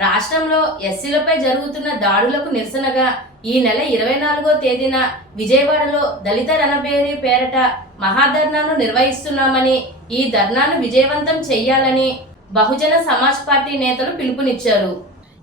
రాష్ట్రంలో ఎస్సీలపై జరుగుతున్న దాడులకు నిరసనగా ఈ నెల ఇరవై నాలుగో తేదీన విజయవాడలో దళిత రణబేరి పేరట మహాధర్నాను నిర్వహిస్తున్నామని ఈ ధర్నాను విజయవంతం చేయాలని బహుజన సమాజ్ పార్టీ నేతలు పిలుపునిచ్చారు.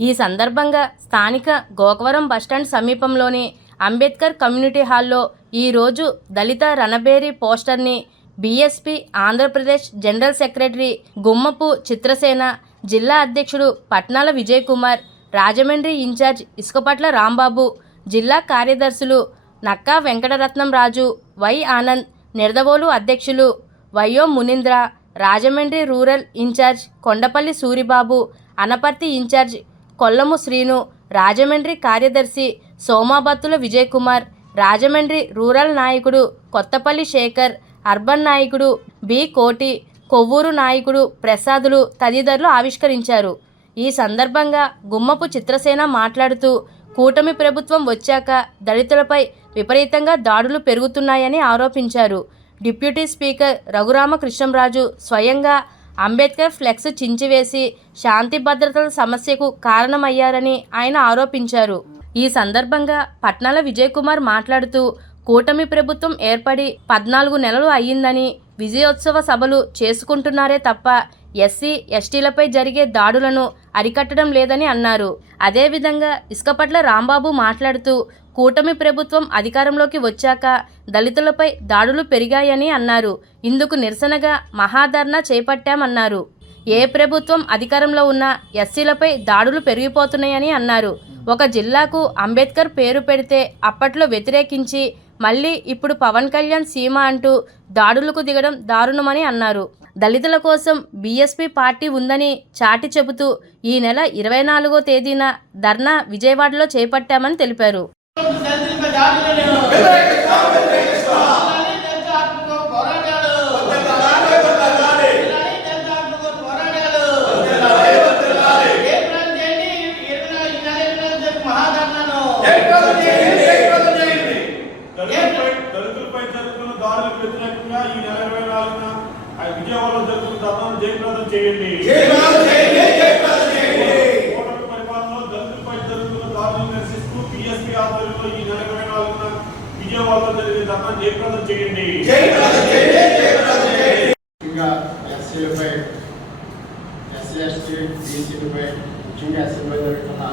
ఈ సందర్భంగా స్థానిక గోకవరం బస్టాండ్ సమీపంలోని అంబేద్కర్ కమ్యూనిటీ హాల్లో ఈరోజు దళిత రణబేరి పోస్టర్ని BSP Andhra Pradesh general secretary Gummapu Chitrasena జిల్లా అధ్యక్షుడు పట్నాల విజయ్ కుమార్ రాజమండ్రి ఇన్ఛార్జ్ ఇసుకపట్ల రాంబాబు జిల్లా కార్యదర్శులు నక్కా వెంకటరత్నం రాజు వై ఆనంద్ నిడదవోలు అధ్యక్షులు వైయో Munindra Rajahmundry rural in charge Kondapalli Suribabu Anaparthi in charge Kollamu Srinu Rajahmundry కార్యదర్శి సోమాబత్తుల విజయ్ కుమార్ రాజమండ్రి రూరల్ నాయకుడు కొత్తపల్లి శేఖర్ అర్బన్ నాయకుడు బి కోటి కొవ్వూరు నాయకుడు ప్రసాదులు తదితరులు ఆవిష్కరించారు. ఈ సందర్భంగా గుమ్మపు చిత్రసేన మాట్లాడుతూ కూటమి ప్రభుత్వం వచ్చాక దళితులపై విపరీతంగా దాడులు పెరుగుతున్నాయని ఆరోపించారు. డిప్యూటీ స్పీకర్ రఘురామకృష్ణంరాజు స్వయంగా అంబేద్కర్ ఫ్లెక్స్ చించివేసి శాంతి భద్రతల సమస్యకు కారణమయ్యారని ఆయన ఆరోపించారు. ఈ సందర్భంగా పట్నాల విజయ్ కుమార్ మాట్లాడుతూ కూటమి ప్రభుత్వం ఏర్పడి పద్నాలుగు నెలలు అయ్యిందని విజయోత్సవ సభలు చేసుకుంటున్నారే తప్ప ఎస్సీ ఎస్టీలపై జరిగే దాడులను అరికట్టడం లేదని అన్నారు. అదేవిధంగా ఇసుకపట్ల రాంబాబు మాట్లాడుతూ కూటమి ప్రభుత్వం అధికారంలోకి వచ్చాక దళితులపై దాడులు పెరిగాయని అన్నారు. ఇందుకు నిరసనగా మహాధర్నా చేపట్టామన్నారు. ఏ ప్రభుత్వం అధికారంలో ఉన్న ఎస్సీలపై దాడులు పెరిగిపోతున్నాయని అన్నారు. ఒక జిల్లాకు అంబేద్కర్ పేరు పెడితే అప్పట్లో వ్యతిరేకించి మళ్ళీ ఇప్పుడు పవన్ కళ్యాణ్ సీమ అంటూ దాడులకు దిగడం దారుణమని అన్నారు. దళితుల కోసం బీఎస్పీ పార్టీ ఉందని చాటి చెబుతూ ఈ నెల ఇరవై నాలుగో తేదీన ధర్నా విజయవాడలో చేపట్టామని తెలిపారు దళితులపై దాడులను వెళ్ళాలి దళిత ఆత్మకు పోరాటాలు వెళ్ళాలి దళిత ఆత్మకు పోరాటాలు ఏప్రిల్ చేయండి ఇరవై ఈ నెల ఇరవై నాలుగు తారీఖు మహాధర్నాను దళితులపై దళితులపై జరుగుతున్న దాడులకు వ్యతిరేకంగా ఈ నెల ఇరవై నాలుగున ఆ విజయవాడలో జరుగుతున్న ధర్నాను జయప్రదం చేయండి. కూటమి పరిపాలనలో దళితులపై జరుగుతున్న దాడులను నిరసిస్తూ బీఎస్పీ ఆధ్వర్యంలో ఈ నెల ఇరవై నాలుగున విజయవాడలో జరిగే ధర్నాను జయప్రదం చేయండి. ముఖ్యంగా ఎస్సీలపై ఎస్సీ ఎస్టీ బీసీలపై ముఖ్యంగా ఎస్సీలపై జరుగుతున్న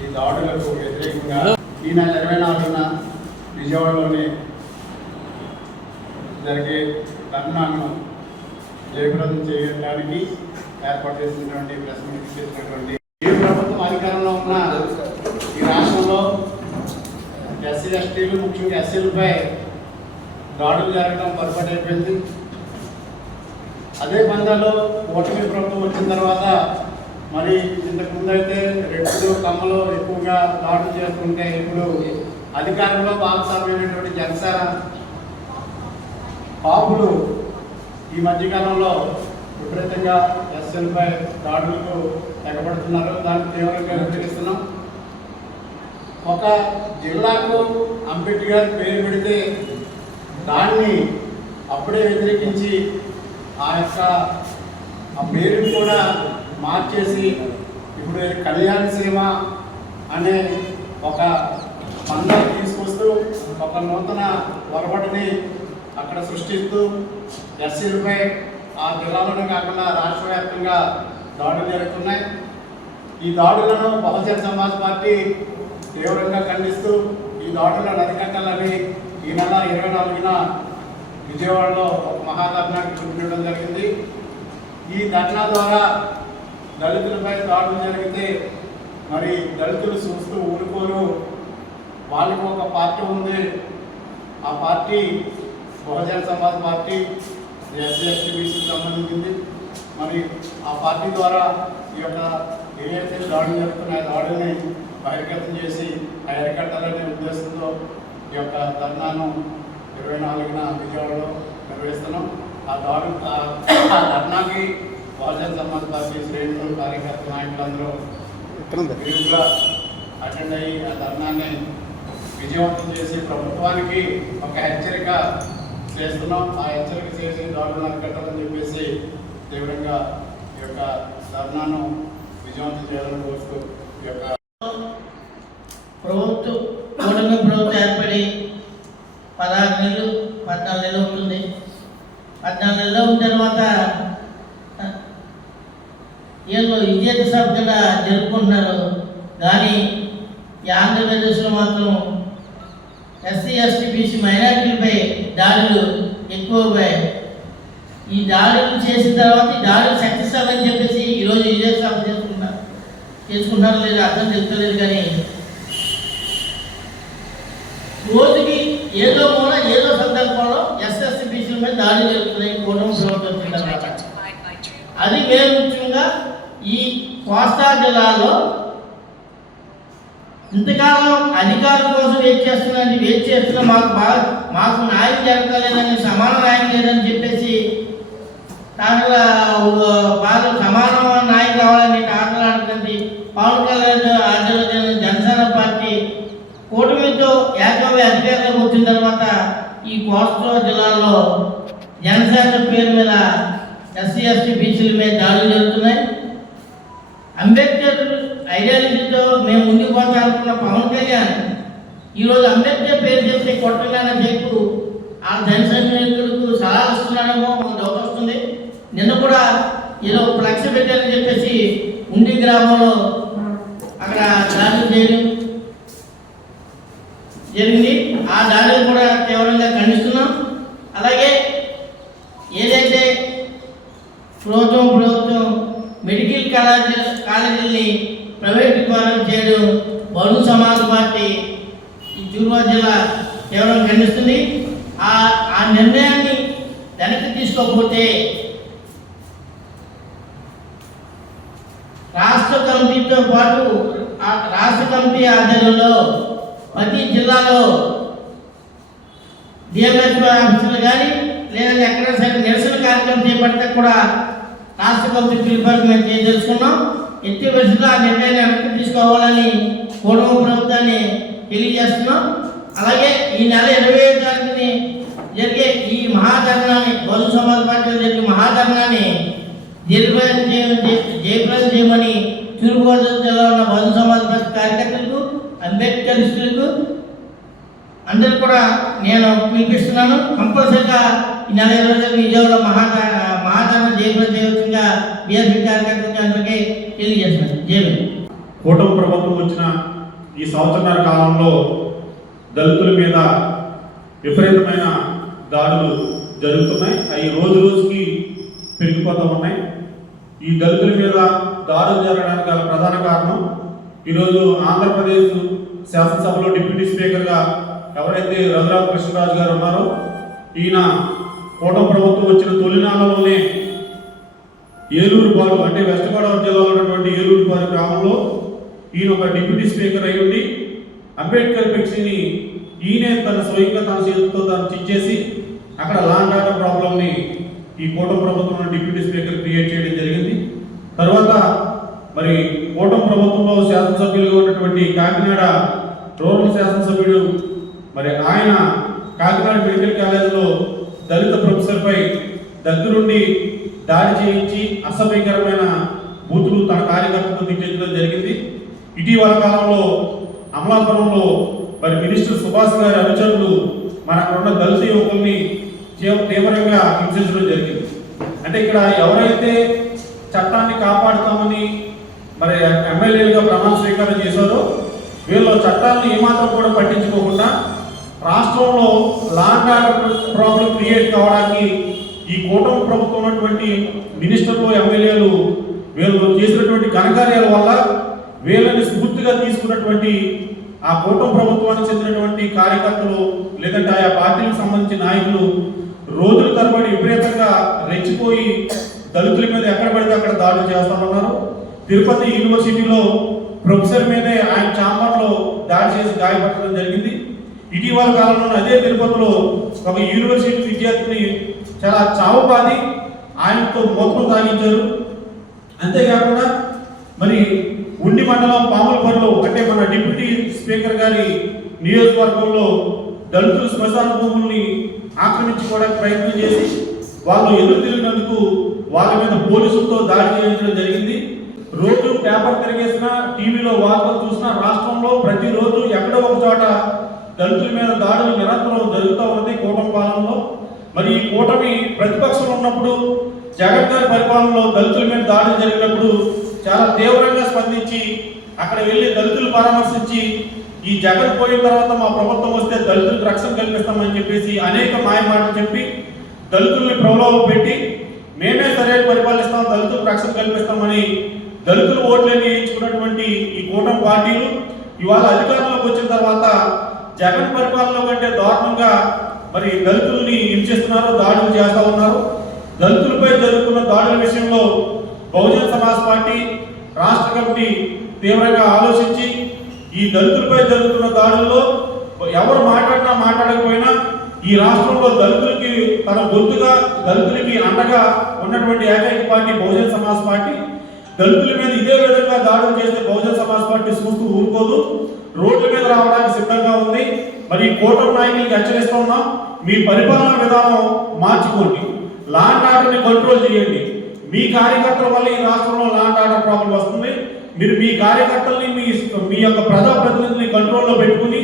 ఈ దాడులకు వ్యతిరేకంగా ఈ నెల ఇరవై నాలుగున విజయవాడలోని జరిగే ధర్నాను జయప్రదం చేయడానికి ఏర్పాటు చేసినటువంటి ప్రెస్ మీట్ చేసినటువంటి ఏ ప్రభుత్వం అధికారంలో ఉన్న ఈ రాష్ట్రంలో ఎస్సీ ఎస్టీలు ముఖ్యంగా ఎస్సీలపై దాడులు జరగడం పొరపాటు అయిపోయింది. అదే పందాలో ఓటమి ప్రభుత్వం వచ్చిన తర్వాత మరి ఇంతకు ముందు రెడ్లు కమ్మలు ఎక్కువగా దాడులు చేస్తుంటే ఇప్పుడు అధికారంలో భాగస్వామ్యమైనటువంటి జనసేన పాపులు ఈ మధ్యకాలంలో విపరీతంగా ఎస్ఎల్పై దాడులకు తెగబడుతున్నారు. దాన్ని తీవ్రంగా వ్యతిరేకిస్తున్నాం. ఒక జిల్లాకు అంబేద్కర్ పేరు పెడితే దాన్ని అప్పుడే వ్యతిరేకించి ఆ యొక్క ఆ పేరుని కూడా మార్చేసి ఇప్పుడు కళ్యాణ సీమ అనే ఒక పండుగ తీసుకొస్తూ ఒక నూతన పొరపాటుని అక్కడ సృష్టిస్తూ ఎస్సీలపై ఆ జిల్లాలోనే కాకుండా రాష్ట్ర వ్యాప్తంగా దాడులు జరుగుతున్నాయి. ఈ దాడులను బహుజన సమాజ్ పార్టీ తీవ్రంగా ఖండిస్తూ ఈ దాడులను అరికట్టాలని ఈ నెల ఇరవై నాలుగున విజయవాడలో ఒక మహాధర్నాకి చూపించడం జరిగింది. ఈ ధర్నా ద్వారా దళితులపై దాడులు జరిగితే మరి దళితులు చూస్తూ ఊరుకోరు. వాళ్ళకు ఒక పార్టీ ఉంది. ఆ party Bahujan Samaj party SC ST బీసీకి సంబంధించింది. మరి ఆ పార్టీ ద్వారా ఈ యొక్క ఏవైతే దాడులు జరుగుతున్నాయో ఆ దాడుల్ని బహిర్గతం చేసి ఆ అరికట్టాలనే ఉద్దేశంతో ఈ యొక్క ధర్నాను ఇరవై నాలుగున విజయవాడలో నిర్వహిస్తున్నాం. ఆ దాడు ఆ- ఆ ధర్నాకి బహుజన సమాజ్ పార్టీ శ్రేణులు కార్యకర్త నాయకులందరూ విరివిగా అటెండ్ అయ్యి ఆ ధర్నాన్ని విజయవంతం చేసి ప్రభుత్వానికి ఒక హెచ్చరిక చేస్తున్నాం. ఆ హెచ్చరిక చేసి దాడులను అరికట్టాలని చెప్పేసి తీవ్రంగా ఈ యొక్క ధర్నాను విజయవంతం చేయాలని కోరుతూ ఈ యొక్క ప్రభుత్వం కూటమి ప్రభుత్వం ఏర్పడి పదహారు నెలలు పద్నాలుగు నెలలు ఉంటుంది. పద్నాలుగు నెలలు ఉన్న తర్వాత వీళ్ళు విజేత సభ కింద జరుపుకుంటున్నారు. కానీ ఈ ఆంధ్రప్రదేశ్లో మాత్రం ఎస్సీ ఎస్టీ బీసీ మైనార్టీలపై దాడులు ఎక్కువగా ఈ దాడులు చేసిన తర్వాత ఈ దాడులు సక్సెస్ అవ్వని చెప్పేసి ఈరోజు విజయ సభ చేసుకుంటారు చేసుకుంటారో లేదు అర్థం చెప్తలేదు కానీ రోజుకి ఏదో మూల ఏదో సందర్భంలో ఎస్ఎస్సి బీసీల మీద దాడి జరుగుతున్నాయి కూటమి ప్రభుత్వం తర్వాత అది మేము ముఖ్యంగా ఈ కోస్తా జిల్లాలో ఇంతకాలం అధికారుల కోసం వెయిట్ చేస్తున్నారని వెయిట్ చేస్తున్నా మాకు బాగా మాకు న్యాయం జరగలేదని సమాన న్యాయం లేదని చెప్పేసి టాటా వాళ్ళు సమానమైన న్యాయం కావాలని టాటా అంటుంది పవన్ కళ్యాణ్ ఆధ్వర్యంలో జనసేన పార్టీ కూటమితో ఏకమే అధికారంలోకి వచ్చిన తర్వాత ఈ కోస్తా జిల్లాలో జనసేన పేరు మీద ఎస్సీ ఎస్టీ బీసీల మీద దాడులు జరుగుతున్నాయి. అంబేద్కర్ ఐడియాలజీతో మేము ముందుకు పోతానుకున్న పవన్ కళ్యాణ్ ఈరోజు అంబేద్కర్ పేరు చెప్తే కొట్టగానే చెప్పు ఆ జనసైనికులకు సలహా ఇస్తున్నాడేమో ఒక డౌట్ వస్తుంది. నిన్న కూడా ఏదో ఫ్లెక్స్ పెట్టారని చెప్పేసి ఉండి గ్రామంలో అక్కడ దాడులు చేయడం జరిగింది. ఆ దాడి కూడా తీవ్రంగా ఖండిస్తున్నాం అలాగే ఏదైతే ప్రభుత్వం ప్రభుత్వం మెడికల్ కాలేజీ కాలేజీల్ని ప్రైవేటీకరణ చేయడం బహుళ సమాజ్ పార్టీ ఈ జిల్లా కేవలం ఖండిస్తుంది ఆ ఆ నిర్ణయాన్ని వెనక్కి తీసుకోకపోతే రాష్ట్ర కమిటీతో పాటు ఆ రాష్ట్ర కమిటీ ఆధ్వర్యంలో ప్రతి జిల్లాలో డిఎంహెచ్ ఆఫీసులు కానీ లేదా ఎక్కడ సరే నిరసన కార్యక్రమం చేపడితే కూడా రాష్ట్ర కమిటీ పిలుపు మేము తెలుసుకున్నాం. ఎట్టి పరిస్థితుల్లో ఆ నిర్ణయాన్ని వెనక్కి తీసుకోవాలని కుటుంబ ప్రభుత్వాన్ని తెలియజేస్తున్నాం. అలాగే ఈ నెల ఇరవై ఐదు తారీఖుని జరిగే ఈ మహాధర్నాన్ని బహుజన సమాజ్ పార్టీలో జరిగే మహాధర్నాన్ని జయప్రదం చేయమని జయప్రదం చేయమని తూర్పుగోదావరి జిల్లా ఉన్న బహుజన సమాజ్ పార్టీ కార్యకర్తలకు అంబేద్కరిస్టులకు అందరూ కూడా నేను పిలిపిస్తున్నాను. కంపల్సరిగా ఈ నెల ఇరవై ఐదు విజయవాడ మహా మహాధర్మ జయప్రదం చేయవచ్చుగా బీఎస్పీ కార్యకర్తలకు అందరికీ తెలియజేస్తున్నాను జయలు కూటమి ప్రభుత్వం వచ్చిన ఈ సంవత్సరాల కాలంలో దళితుల మీద విపరీతమైన దాడులు జరుగుతున్నాయి. అవి రోజు రోజుకి పెరిగిపోతూ ఉన్నాయి. ఈ దళితుల మీద దాడులు జరగడానికి గల ప్రధాన కారణం ఈరోజు ఆంధ్రప్రదేశ్ శాసనసభలో డిప్యూటీ స్పీకర్గా ఎవరైతే రఘురామ కృష్ణరాజు గారు ఉన్నారో ఈయన కూటమి ప్రభుత్వం వచ్చిన తొలినాళ్ళలోనే ఏలూరు పాడు అంటే వెస్ట్ గోదావరి జిల్లాలో ఉన్నటువంటి ఏలూరు పాడు గ్రామంలో ఈయన ఒక డిప్యూటీ స్పీకర్ అయి ఉండి అంబేద్కర్ ఫ్లెక్సీని ఈయనే తన స్వయంగా తన చేతితో తాను చిచ్చేసి అక్కడ లాండ్ ఆర్డర్ ప్రాబ్లంని ఈ కూటమి ప్రభుత్వం డిప్యూటీ స్పీకర్ క్రియేట్ చేయడం జరిగింది. తర్వాత మరి కూటమి ప్రభుత్వంలో శాసనసభ్యులుగా ఉన్నటువంటి కాకినాడ రూరల్ శాసనసభ్యుడు మరి ఆయన కాకినాడ మెడికల్ కాలేజీలో దళిత ప్రొఫెసర్పై దగ్గరుండి దాడి చేయించి అసభ్యకరమైన బూతులు తన కార్యకర్తలకు దిగ్గించడం జరిగింది. ఇటీవల కాలంలో అమలాపురంలో మరి మినిస్టర్ సుభాష్ గారి అనుచరులు మన ఉన్న దళిత యువకుల్ని తీవ్రంగా హింసించడం జరిగింది. అంటే ఇక్కడ ఎవరైతే చట్టాన్ని కాపాడుతామని మరి ఎమ్మెల్యేలుగా ప్రమాణ స్వీకారం చేశారో వీళ్ళు చట్టాలను ఏమాత్రం కూడా పట్టించుకోకుండా రాష్ట్రంలో లాంగ్ ఆర్డర్ ప్రాబ్లం క్రియేట్ కావడానికి ఈ కూటమి ప్రభుత్వం ఉన్నటువంటి మినిస్టర్లు ఎమ్మెల్యేలు వీళ్ళు చేసినటువంటి ఘనకార్యాల వల్ల వీళ్ళని స్ఫూర్తిగా తీసుకున్నటువంటి ఆ కూటమి ప్రభుత్వానికి చెందినటువంటి కార్యకర్తలు లేదంటే ఆయా పార్టీలకు సంబంధించిన నాయకులు రోజుల తరబడి విపరీతంగా రెచ్చిపోయి దళితుల మీద ఎక్కడ పడితే అక్కడ దాడులు చేస్తామన్నారు తిరుపతి యూనివర్సిటీలో ప్రొఫెసర్ మీదే ఆయన చాంబర్లో దాడి చేసి గాయపరచడం జరిగింది. ఇటీవల కాలంలో అదే తిరుపతిలో ఒక యూనివర్సిటీ విద్యార్థిని చాలా చావుపాది ఆయనతో మోసం సాగించారు. అంతేకాకుండా మరి ఉండి మండలం పాములపల్లిలో అంటే మన డిప్యూటీ స్పీకర్ గారి నియోజకవర్గంలో దళితులు శ్మశాన భూముల్ని ఆక్రమించుకోవడానికి ప్రయత్నం చేసి వాళ్ళు ఎదురు తిరిగినందుకు వాళ్ళ మీద పోలీసులతో దాడి చేయించడం జరిగింది. రోజు పేపర్ తిరిగేసినా టీవీలో వార్తలు చూసినా రాష్ట్రంలో ప్రతిరోజు ఎక్కడో ఒక చోట దళితుల మీద దాడులు నిరంతరం జరుగుతూ ఉంది కూటమి పాలనలో. మరి ఈ కూటమి ప్రతిపక్షం ఉన్నప్పుడు జగన్ గారి పరిపాలనలో దళితుల మీద దాడులు జరిగినప్పుడు చాలా తీవ్రంగా స్పందించి అక్కడ వెళ్ళి దళితులు పరామర్శించి ఈ జగన్ పోయిన తర్వాత మా ప్రభుత్వం వస్తే దళితులకు రక్షణ కల్పిస్తామని చెప్పేసి అనేక మాయ మాటలు చెప్పి దళితుల్ని ప్రలోభ పెట్టి మేమే సరైన పరిపాలిస్తాం దళితులకు రక్షణ కల్పిస్తామని దళితులు ఓట్లని వేయించుకున్నటువంటి ఈ కూటమి పార్టీలు ఇవాళ అధికారంలోకి వచ్చిన తర్వాత జగన్ పరిపాలన కంటే దారుణంగా మరి దళితుల్ని హింసిస్తున్నారు దాడులు చేస్తా ఉన్నారు. దళితులపై జరుగుతున్న దాడుల విషయంలో బహుజన్ సమాజ్ పార్టీ రాష్ట్ర కమిటీ తీవ్రంగా ఆలోచించి ఈ దళితులపై జరుగుతున్న దాడుల్లో ఎవరు మాట్లాడినా మాట్లాడకపోయినా ఈ రాష్ట్రంలో దళితులకి తన గొంతుగా దళితులకి అండగా ఉన్నటువంటి ఏకైక పార్టీ బహుజన్ సమాజ్ పార్టీ. దళితుల మీద ఇదే విధంగా దాడులు చేస్తే బహుజన్ సమాజ్ పార్టీ చూస్తూ ఊరుకోదు. రోడ్ల మీద రావడానికి సిద్ధంగా ఉంది. మరి ఈ కూటమి నాయకులకి హెచ్చరిస్తూ ఉన్నాం మీ పరిపాలనా విధానం మార్చుకోండి. లాండ్ ఆర్డర్ని కంట్రోల్ చేయండి. మీ కార్యకర్తల వల్ల ఈ రాష్ట్రంలో లాండ్ ఆర్డర్ ప్రాబ్లం వస్తుంది. మీరు మీ కార్యకర్తల్ని మీ మీ యొక్క ప్రజాప్రతినిధుల్ని కంట్రోల్లో పెట్టుకుని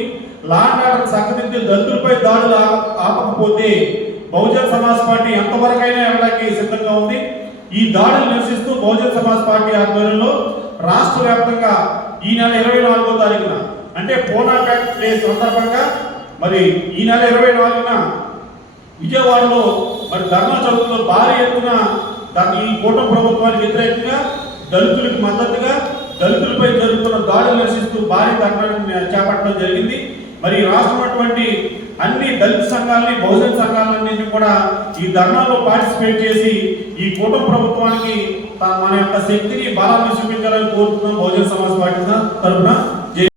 లాండ్ ఆర్డర్ చక్కదిద్ది దళితులపై దాడులు ఆపకపోతే బహుజన్ సమాజ్ పార్టీ ఎంతవరకైనా ఇవ్వడానికి సిద్ధంగా ఉంది. ఈ దాడులు నిరసిస్తూ బహుజన్ సమాజ్ పార్టీ ఆధ్వర్యంలో రాష్ట్ర వ్యాప్తంగా ఈ నెల ఇరవై నాలుగో తారీఖున అంటే పోనా ప్యాక్ డే సందర్భంగా మరి ఈ నెల ఇరవై నాలుగున విజయవాడలో మరి ధర్నా చౌక్లో భారీ ఎత్తున దాన్ని ఈ కూటమి ప్రభుత్వానికి వ్యతిరేకంగా దళితులకు మద్దతుగా దళితులపై జరుగుతున్న దాడులు నిరసిస్తూ భారీ ధర్నాన్ని చేపట్టడం జరిగింది. మరి రాష్ట్రమైనటువంటి అటువంటి అన్ని దళిత సంఘాలని బహుజన సంఘాలన్నింటినీ కూడా ఈ ధర్నాలో పార్టిసిపేట్ చేసి ఈ కూటమి ప్రభుత్వానికి మన యొక్క శక్తిని బలాన్ని చూపించాలని కోరుతున్నాం బహుజన సమాజ్ పార్టీ తరఫున.